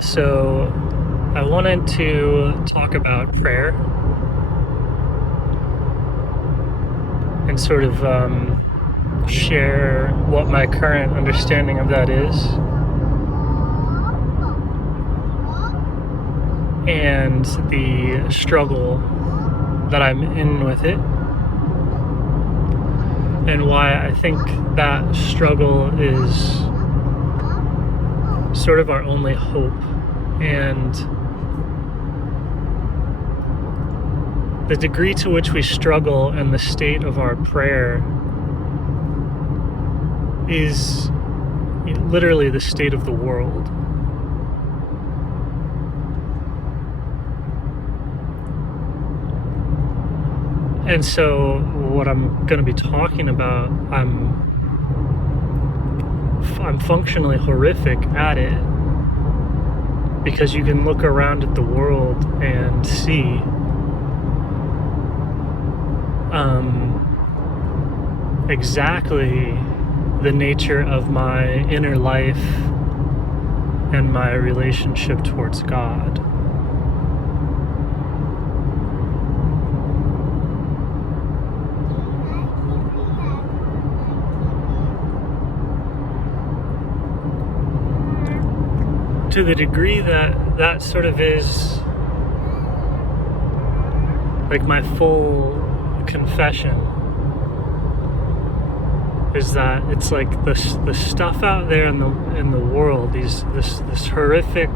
So I wanted to talk about prayer and sort of share what my current understanding of that is, and the struggle that I'm in with it, and why I think that struggle is sort of our only hope, and the degree to which we struggle and the state of our prayer is literally the state of the world. And so what I'm going to be talking about, I'm functionally horrific at it, because you can look around at the world and see exactly the nature of my inner life and my relationship towards God. To the degree that that sort of is like my full confession, is that it's like the stuff out there in the world, this horrific,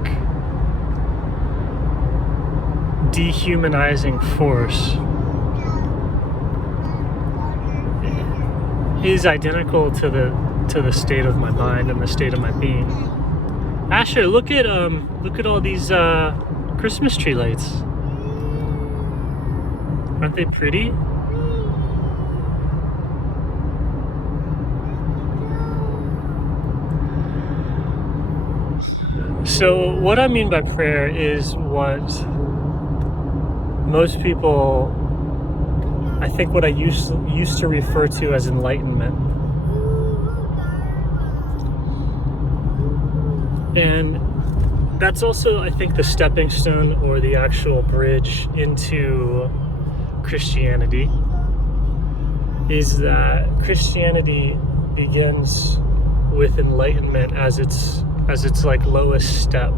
dehumanizing force is identical to the state of my mind and the state of my being. Asher, look at all these Christmas tree lights. Aren't they pretty? So what I mean by prayer is what most people, I think, what I used to refer to as enlightenment. And that's also, I think, the stepping stone or the actual bridge into Christianity, is that Christianity begins with enlightenment as its like lowest step.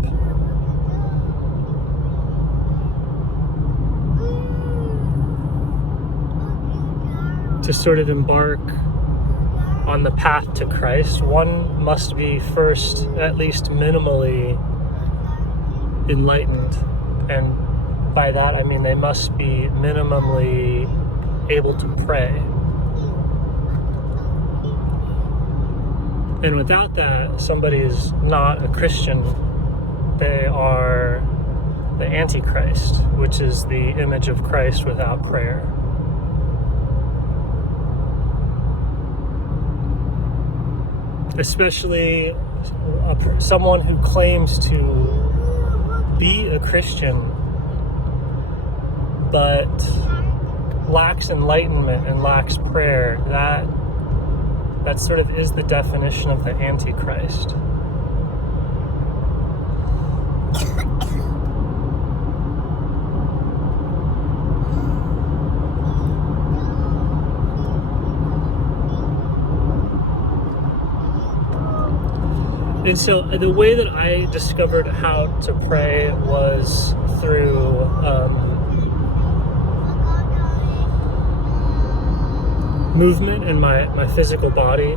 To sort of embark on the path to Christ, one must be first, at least minimally, enlightened. And by that I mean they must be minimally able to pray. And without that, somebody is not a Christian. They are the Antichrist, which is the image of Christ without prayer. Especially someone who claims to be a Christian but lacks enlightenment and lacks prayer. That sort of is the definition of the Antichrist. And so the way that I discovered how to pray was through movement in my physical body,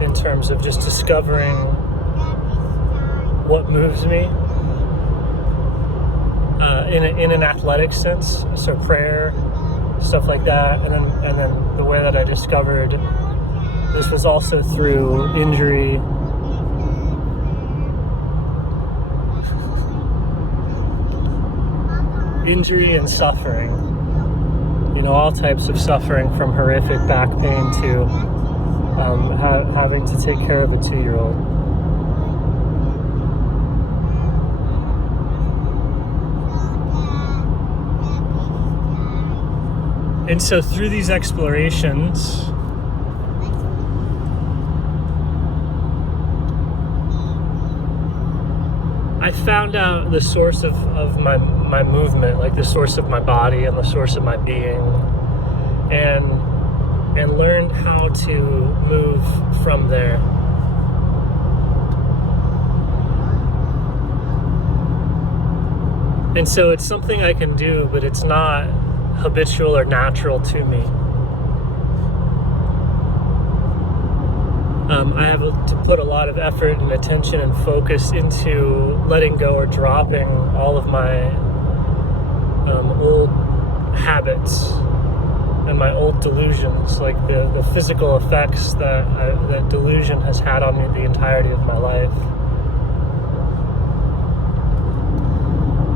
in terms of just discovering what moves me in an athletic sense. So prayer, stuff like that, and then the way that I discovered this was also through injury. Injury and suffering, all types of suffering, from horrific back pain to having to take care of a 2-year-old. And so through these explorations, I found out the source of my movement, like the source of my body and the source of my being, and learned how to move from there. And so it's something I can do, but it's not habitual or natural to me. I have to put a lot of effort and attention and focus into letting go or dropping all of my old habits and my old delusions, like the physical effects that delusion has had on me the entirety of my life.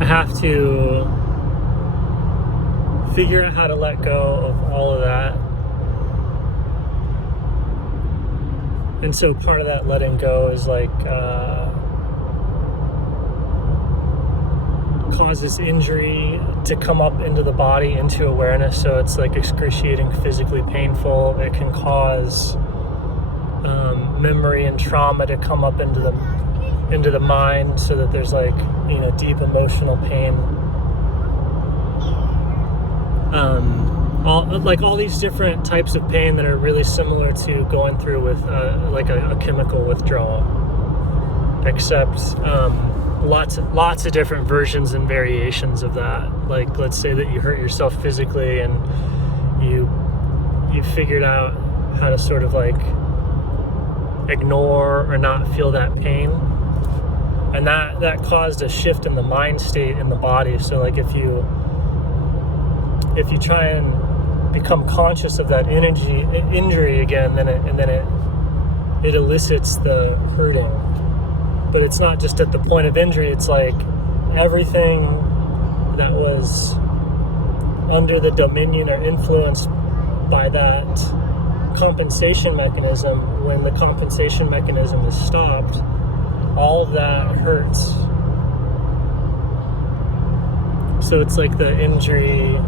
I have to figure out how to let go of all of that. And so part of that letting go is like causes injury to come up into the body, into awareness. So it's like excruciating, physically painful. It can cause memory and trauma to come up into the mind, so that there's like, deep emotional pain. All these different types of pain that are really similar to going through with like a chemical withdrawal, except lots of different versions and variations of that. Like, let's say that you hurt yourself physically and you figured out how to sort of like ignore or not feel that pain, and that caused a shift in the mind state in the body. So like if you try and become conscious of that injury again, then it elicits the hurting. But it's not just at the point of injury. It's like everything that was under the dominion or influenced by that compensation mechanism, when the compensation mechanism is stopped, all of that hurts. So it's like an injury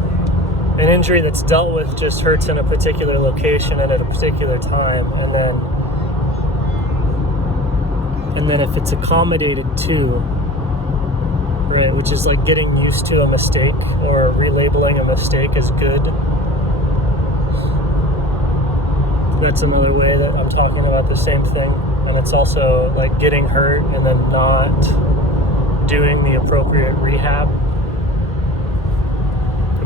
that's dealt with just hurts in a particular location and at a particular time, and then if it's accommodated to, right, which is like getting used to a mistake or relabeling a mistake as good. That's another way that I'm talking about the same thing. And it's also like getting hurt and then not doing the appropriate rehab,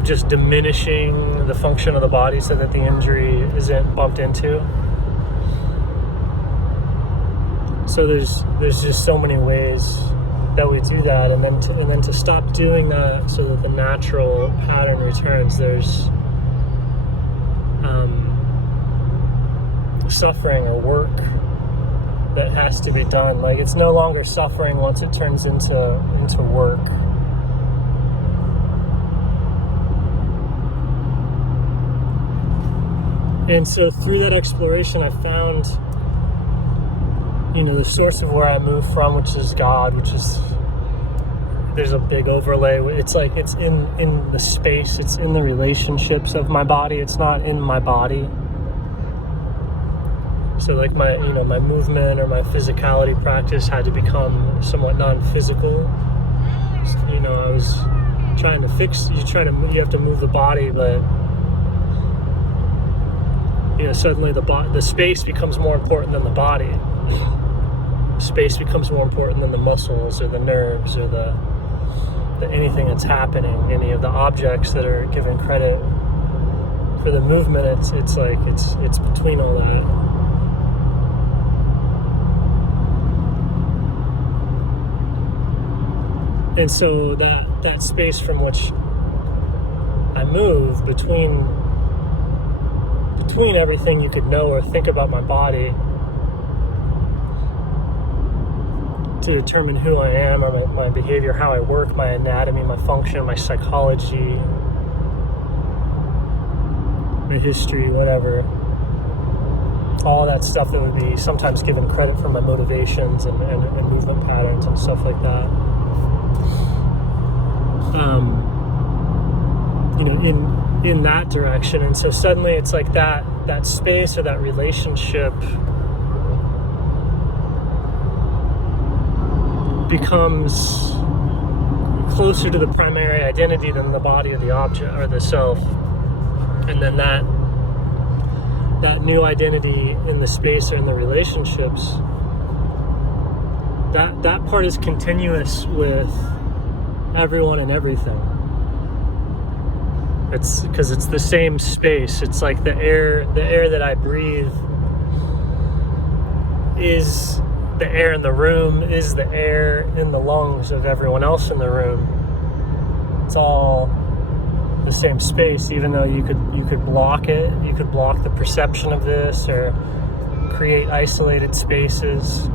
just diminishing the function of the body so that the injury isn't bumped into. So there's just so many ways that we do that, and then to stop doing that so that the natural pattern returns. There's suffering or work that has to be done. Like, it's no longer suffering once it turns into work. And so through that exploration, I found, the source of where I move from, which is God, there's a big overlay. It's like, it's in the space, it's in the relationships of my body. It's not in my body. So like my movement or my physicality practice had to become somewhat non-physical. I was trying to you have to move the body, but suddenly the space becomes more important than the body. Space becomes more important than the muscles or the nerves or the anything that's happening, any of the objects that are given credit for the movement. It's between all that. And so that space from which I move between everything you could know or think about my body to determine who I am or my behavior, how I work, my anatomy, my function, my psychology, my history, whatever. All that stuff that would be sometimes given credit for my motivations and movement patterns and stuff like that. In that direction. And so suddenly it's like that space or that relationship becomes closer to the primary identity than the body of the object or the self. And then that new identity in the space or in the relationships, that part is continuous with everyone and everything. It's because it's the same space. It's like the air that I breathe is the air in the room, is the air in the lungs of everyone else in the room. It's all the same space, even though you could block it. You could block the perception of this or create isolated spaces.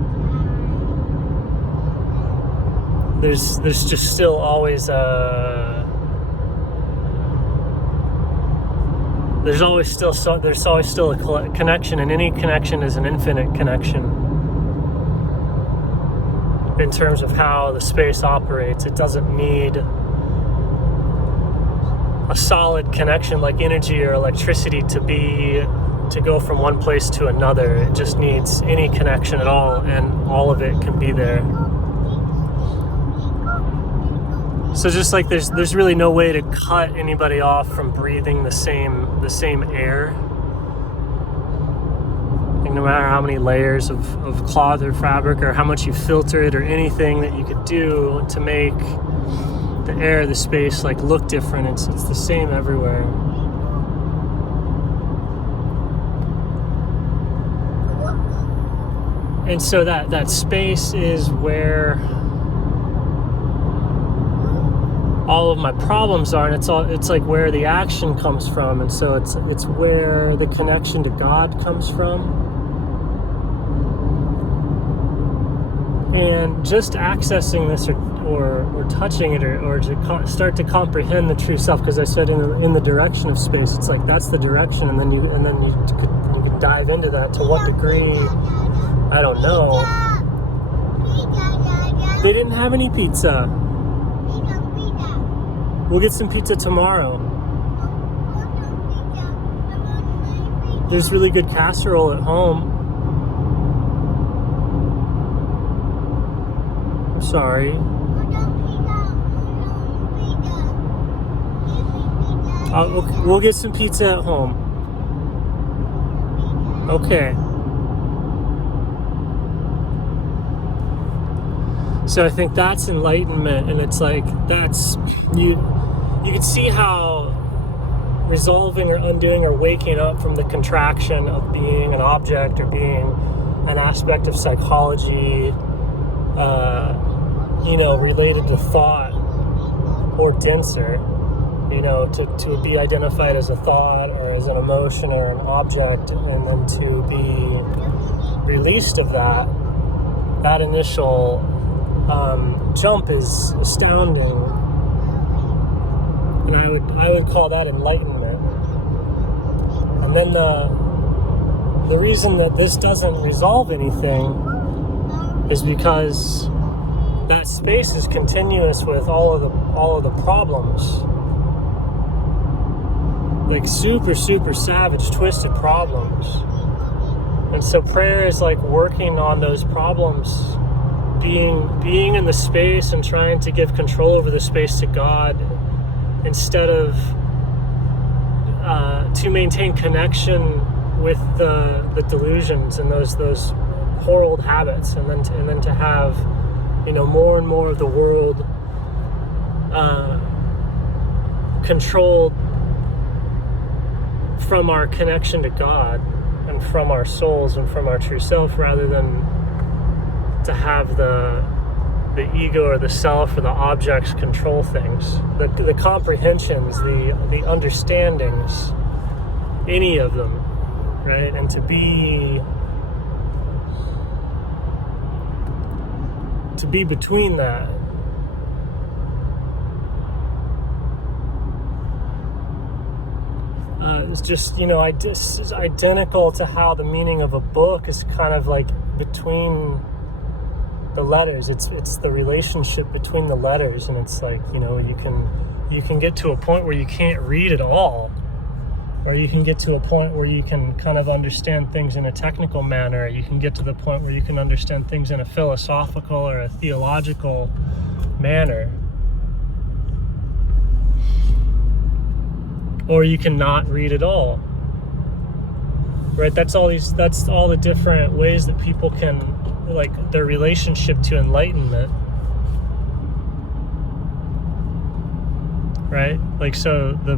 There's just still always there's always still a connection, and any connection is an infinite connection in terms of how the space operates. It doesn't need a solid connection like energy or electricity to go from one place to another. It just needs any connection at all, and all of it can be there. So just like there's really no way to cut anybody off from breathing the same air. And no matter how many layers of cloth or fabric or how much you filter it or anything that you could do to make the air, the space look different, it's the same everywhere. And so that space is where all of my problems are, and it's like where the action comes from, and so it's where the connection to God comes from. And just accessing this or touching it or to start to comprehend the true self, because I said in the direction of space, it's like that's the direction, and then you could dive into that. To what degree, I don't know. They didn't have any pizza. We'll get some pizza tomorrow. There's really good casserole at home. I'm sorry. We'll get some pizza at home. Okay. So I think that's enlightenment, and it's like that's you can see how resolving or undoing or waking up from the contraction of being an object or being an aspect of psychology, related to thought or denser, to be identified as a thought or as an emotion or an object, and then to be released of that initial jump is astounding, and I would call that enlightenment. And then the reason that this doesn't resolve anything is because that space is continuous with all of the problems, like super savage, twisted problems. And so prayer is like working on those problems. Being in the space and trying to give control over the space to God, instead of to maintain connection with the delusions and those poor old habits, and then to have more and more of the world controlled from our connection to God and from our souls and from our true self, rather than to have the ego or the self or the objects control things, the comprehensions, the understandings, any of them, right? And to be between that. It's just, it's identical to how the meaning of a book is kind of like between the letters. It's the relationship between the letters, and it's like, you can get to a point where you can't read at all, Or you can get to a point where you can kind of understand things in a technical manner. You can get to the point where you can understand things in a philosophical or a theological manner. Or you can not read at all. Right? That's all the different ways that people can, like, their relationship to enlightenment. Right? Like, so the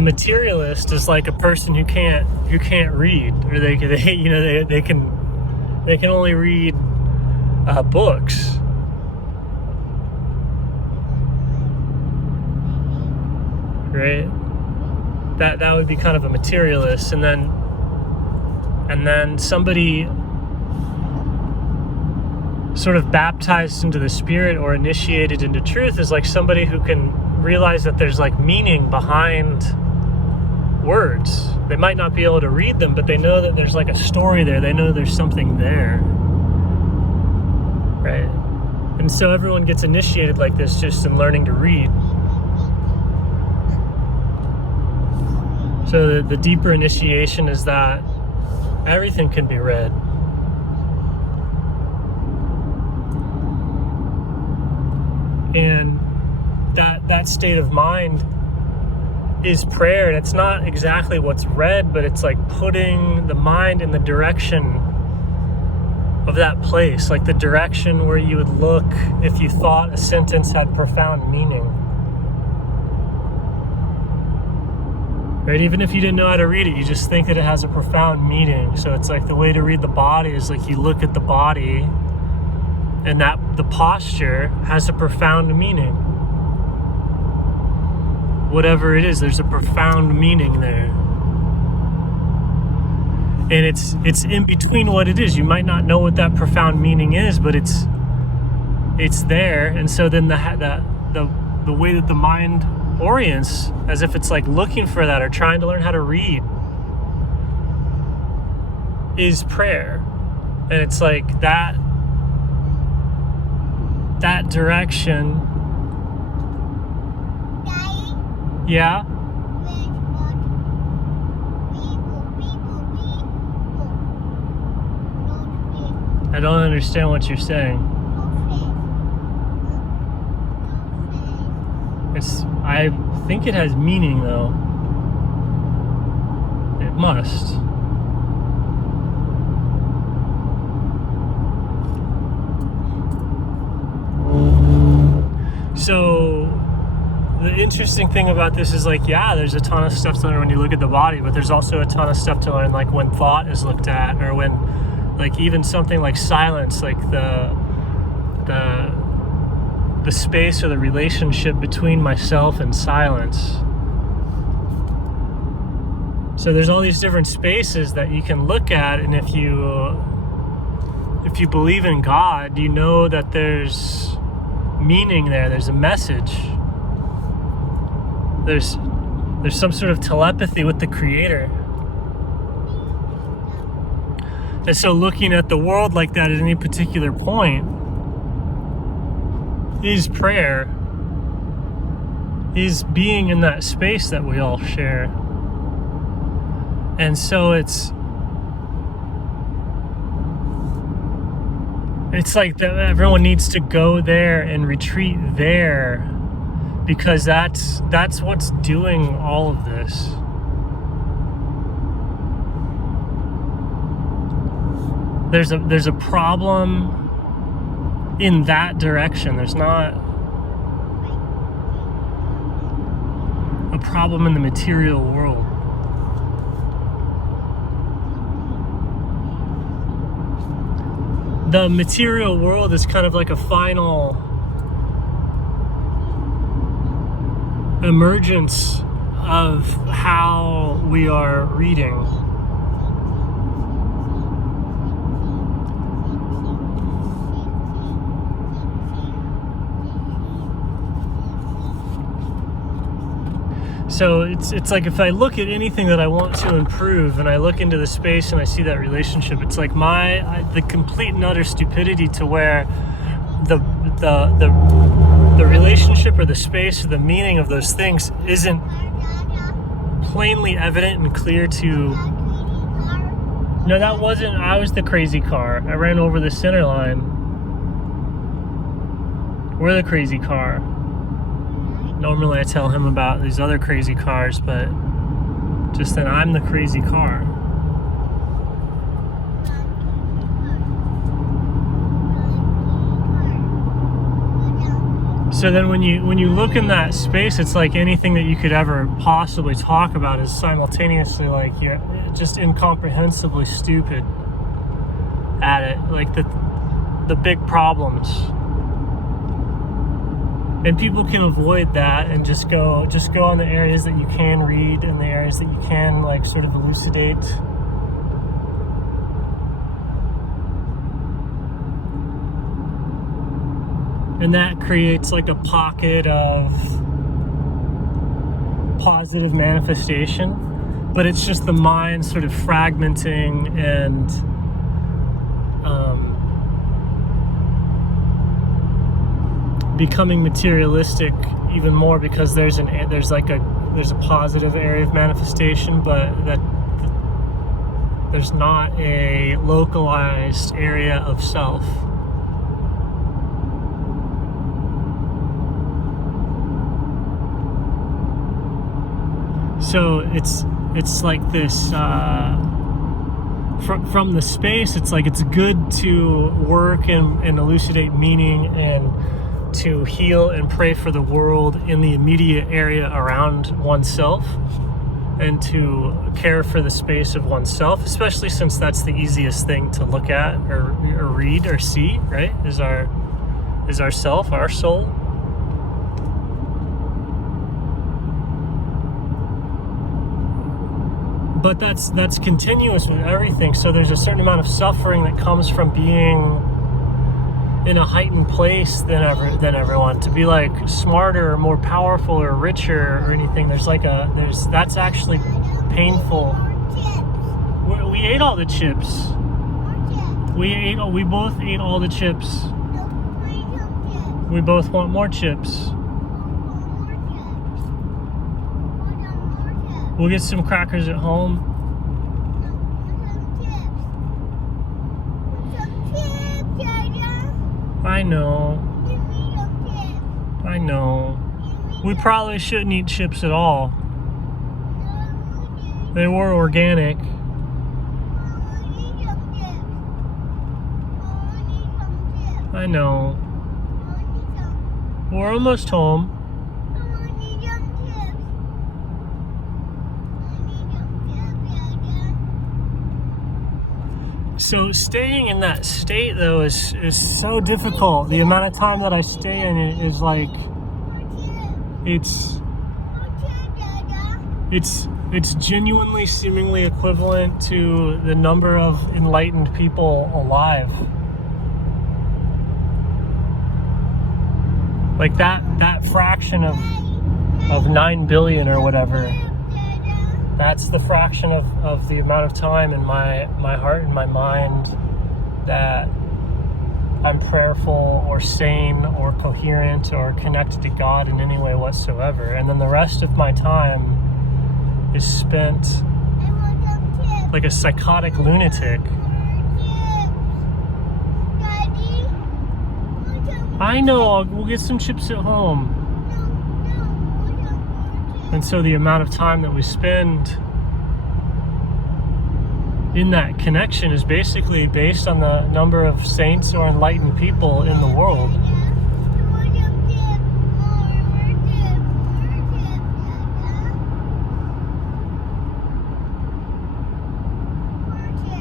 materialist is like a person who can't read, or they can only read books. Right? That would be kind of a materialist. And then somebody sort of baptized into the Spirit or initiated into truth is like somebody who can realize that there's like meaning behind words. They might not be able to read them, but they know that there's like a story there. They know there's something there. Right? And so everyone gets initiated like this just in learning to read. So the deeper initiation is that everything can be read. And that state of mind is prayer. And it's not exactly what's read, but it's like putting the mind in the direction of that place, like the direction where you would look if you thought a sentence had profound meaning. Right? Even if you didn't know how to read it, you just think that it has a profound meaning. So it's like the way to read the body is like you look at the body, and that the posture has a profound meaning. Whatever it is, there's a profound meaning there. And it's in between what it is. You might not know what that profound meaning is, but it's there. And so then the way that the mind orients, as if it's like looking for that or trying to learn how to read, is prayer. And it's like that direction. Yeah. I don't understand what you're saying. I think it has meaning, though. It must. So the interesting thing about this is like, yeah, there's a ton of stuff to learn when you look at the body, but there's also a ton of stuff to learn like when thought is looked at, or when like even something like silence, like the space or the relationship between myself and silence. So there's all these different spaces that you can look at, and if you believe in God, you know that there's meaning there. There's a message. There's some sort of telepathy with the Creator. And so looking at the world like that at any particular point is prayer, is being in that space that we all share. And so it's like that everyone needs to go there and retreat there, because that's what's doing all of this. There's a problem in that direction. There's not a problem in the material world. The material world is kind of like a final emergence of how we are reading. So it's like if I look at anything that I want to improve and I look into the space and I see that relationship, it's like the complete and utter stupidity to where but the relationship or the space or the meaning of those things isn't plainly evident and clear to... No, that wasn't... I was the crazy car. I ran over the center line. We're the crazy car. Normally I tell him about these other crazy cars, but just then I'm the crazy car. So then when you look in that space, it's like anything that you could ever possibly talk about is simultaneously like you're just incomprehensibly stupid at it. Like the big problems. And people can avoid that and just go on the areas that you can read and the areas that you can like sort of elucidate. And that creates like a pocket of positive manifestation, but it's just the mind sort of fragmenting and becoming materialistic even more, because there's a positive area of manifestation, but that there's not a localized area of self. So it's like this from the space. It's like it's good to work and elucidate meaning and to heal and pray for the world in the immediate area around oneself, and to care for the space of oneself, especially since that's the easiest thing to look at or read or see, right? Is our self, our soul. But that's continuous with everything. So there's a certain amount of suffering that comes from being in a heightened place than everyone. To be like smarter or more powerful or richer or anything, that's actually painful. We ate all the chips. We both ate all the chips. We both want more chips. We'll get some crackers at home. I know. We probably shouldn't eat chips at all. They were organic. I know. We're almost home. So staying in that state though is so difficult. The amount of time that I stay in it is like it's genuinely seemingly equivalent to the number of enlightened people alive. Like that fraction of 9 billion or whatever. That's the fraction of the amount of time in my heart and my mind that I'm prayerful or sane or coherent or connected to God in any way whatsoever. And then the rest of my time is spent like a psychotic lunatic. I know, we'll get some chips at home. And so the amount of time that we spend in that connection is basically based on the number of saints or enlightened people in the world.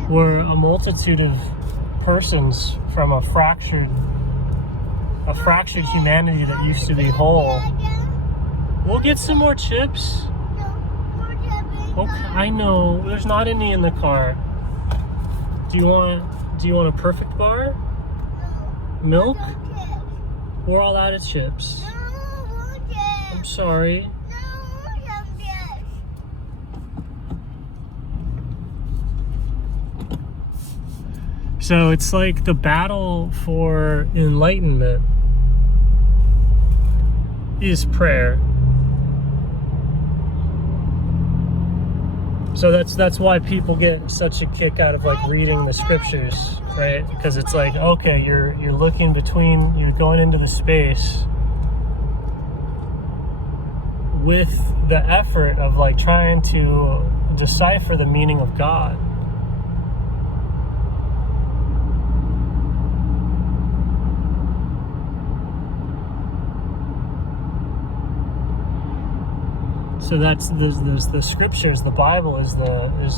We're a multitude of persons from a fractured humanity that used to be whole. We'll get some more chips. Okay, I know. There's not any in the car. Do you want a perfect bar? Milk? We're all out of chips. I'm sorry. So it's like the battle for enlightenment is prayer. So that's why people get such a kick out of like reading the scriptures, right? Because it's like, okay, you're looking between, you're going into the space with the effort of like trying to decipher the meaning of God. So that's the scriptures, the Bible is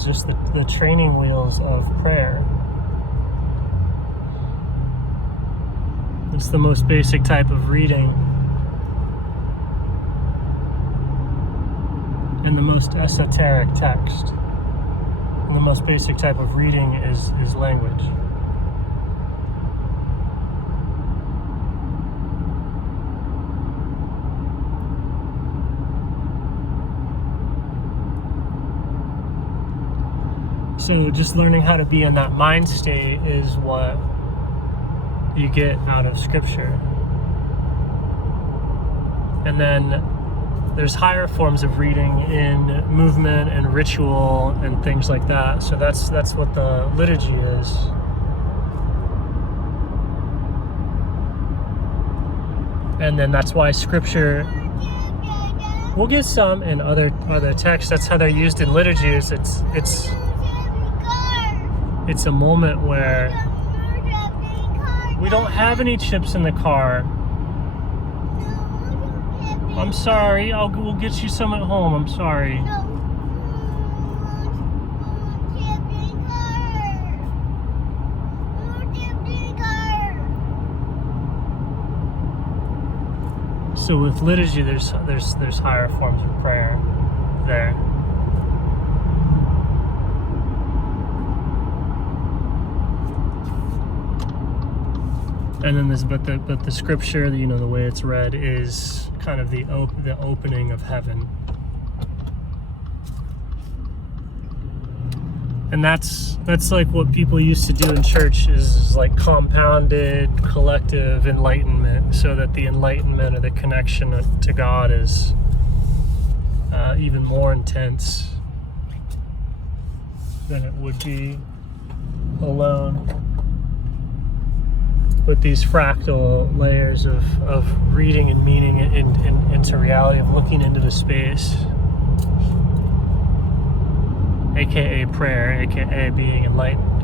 just the training wheels of prayer. It's the most basic type of reading and the most esoteric text. And the most basic type of reading is language. So just learning how to be in that mind state is what you get out of scripture. And then there's higher forms of reading in movement and ritual and things like that. So that's what the liturgy is. And then that's why scripture, we'll get some in other texts. That's how they're used in liturgies. It's a moment where we don't have any chips in the car. I'm sorry. We'll get you some at home. I'm sorry. So with liturgy, there's higher forms of prayer there. And then but the scripture, you know, the way it's read is kind of the opening of heaven. And that's like what people used to do in church is like compounded collective enlightenment, so that the enlightenment or the connection to God is even more intense than it would be alone. With these fractal layers of reading and meaning into reality, of looking into the space, aka prayer, aka being enlightened.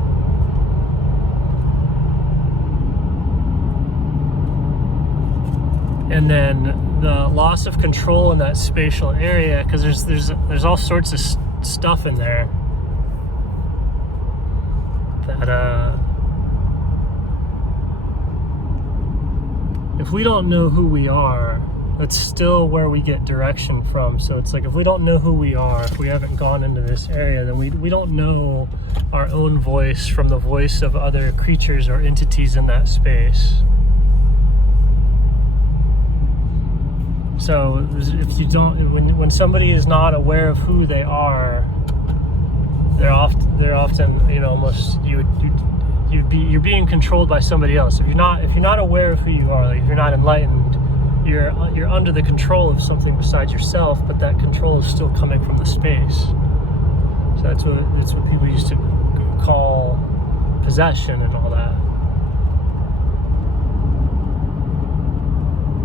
And then the loss of control in that spatial area, because there's all sorts of stuff in there that if we don't know who we are, that's still where we get direction from. So it's like, if we don't know who we are, if we haven't gone into this area, then we don't know our own voice from the voice of other creatures or entities in that space. So if you don't, when somebody is not aware of who they are, they're often, you know, almost you're being controlled by somebody else. If you're not aware of who you are, like if you're not enlightened, you're under the control of something besides yourself, but that control is still coming from the space. So that's what people used to call possession and all that.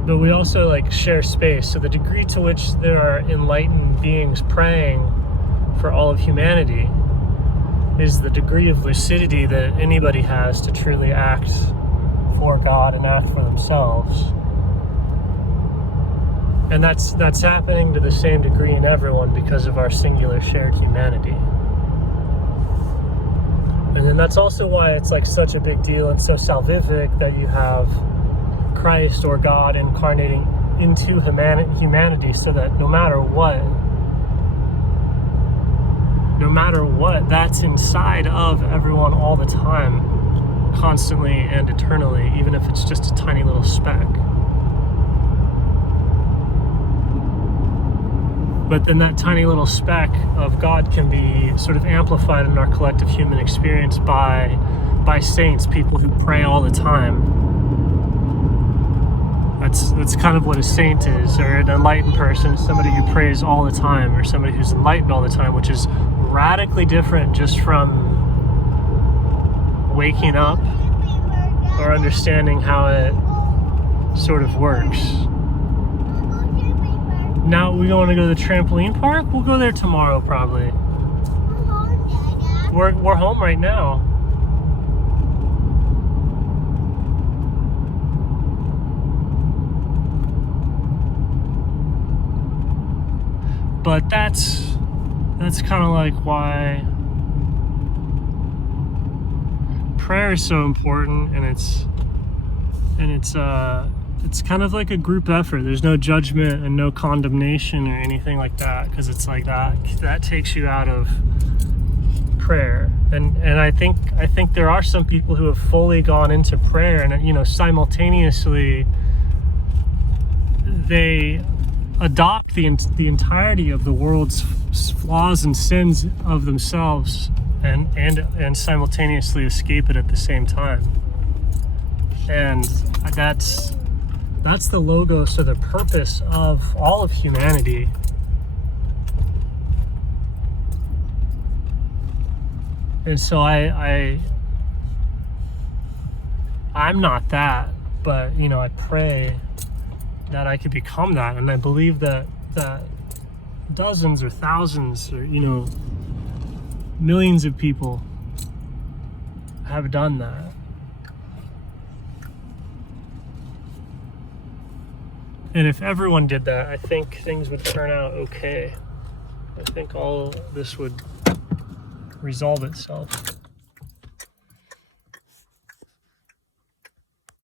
But we also like share space. So the degree to which there are enlightened beings praying for all of humanity is the degree of lucidity that anybody has to truly act for God and act for themselves. And that's happening to the same degree in everyone because of our singular shared humanity. And then that's also why it's like such a big deal and so salvific that you have Christ or God incarnating into humanity, so that no matter what, that's inside of everyone all the time, constantly and eternally, even if it's just a tiny little speck. But then that tiny little speck of God can be sort of amplified in our collective human experience by saints, people who pray all the time. That's kind of what a saint is, or an enlightened person, somebody who prays all the time, or somebody who's enlightened all the time, which is radically different just from waking up or understanding how it sort of works. Now we want to go to the trampoline park? We'll go there tomorrow probably. We're home right now. But that's kind of like why prayer is so important, and it's kind of like a group effort. There's no judgment and no condemnation or anything like that, because it's like that takes you out of prayer. And I think there are some people who have fully gone into prayer, and simultaneously they adopt the entirety of the world's flaws and sins of themselves, and simultaneously escape it at the same time. And that's the logos, or the purpose of all of humanity. And so I'm not that, but I pray that I could become that, and I believe that dozens or thousands or millions of people have done that. And if everyone did that, I think things would turn out okay. I think all this would resolve itself.